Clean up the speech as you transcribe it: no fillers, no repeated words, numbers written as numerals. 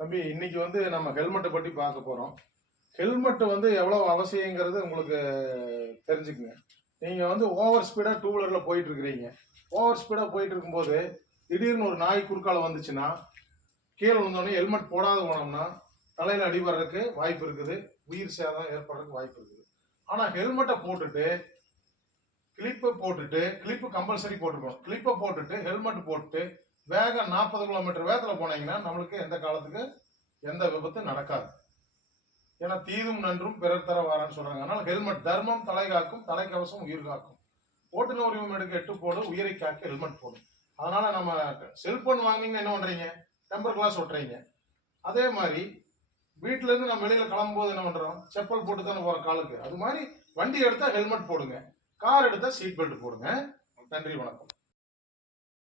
தம்பி, இன்னைக்கு நம்ம ஹெல்மெட்டை பற்றி பார்க்க போகிறோம். ஹெல்மெட் எவ்வளோ அவசியங்கிறது உங்களுக்கு தெரிஞ்சுக்குங்க. நீங்கள் ஓவர் ஸ்பீடாக டூ வீலரில் போயிட்டு இருக்கிறீங்க. ஓவர் ஸ்பீடாக போயிட்டு இருக்கும்போது திடீர்னு ஒரு நாய் குறுக்கால வந்துச்சுன்னா, கீழே விழுந்தோடனே ஹெல்மெட் போடாத போனோம்னா தலையில் அடிபடுறதுக்கு வாய்ப்பு இருக்குது, உயிர் சேதம் ஏற்படுறதுக்கு வாய்ப்பு இருக்குது. ஆனால் ஹெல்மெட்டை போட்டுட்டு கிளிப்பு கம்பல்சரி போட்டுக்கணும். கிளிப்பை போட்டுட்டு ஹெல்மெட் போட்டுட்டு வேகம் 40 கிலோமீட்டர் வேகத்தில் போனீங்கன்னா நம்மளுக்கு எந்த காலத்துக்கு எந்த விபத்து நடக்காது. ஏன்னா தீதும் நன்றும் பிறர் தர வாரான்னு சொல்றாங்க. அதனால ஹெல்மெட் தர்மம் தலை காக்கும், தலைக்கவசம் உயிர் காக்கும். ஓட்டுநர் உரிமம் எடுக்க 8 போடு, உயிரை காக்க ஹெல்மெட் போடும். அதனால நம்ம செல்போன் வாங்கினீங்கன்னா என்ன பண்றீங்க? டெம்பர் கிளாஸ் ஒட்டுறீங்க. அதே மாதிரி வீட்டுல இருந்து நம்ம வெளியில கிளம்பும்போது என்ன பண்றோம்? செப்பல் போட்டு தானே போறோம் காலுக்கு. அது மாதிரி வண்டி எடுத்தா ஹெல்மெட் போடுங்க, கார் எடுத்தா சீட் பெல்ட் போடுங்க. நன்றி, வணக்கம்.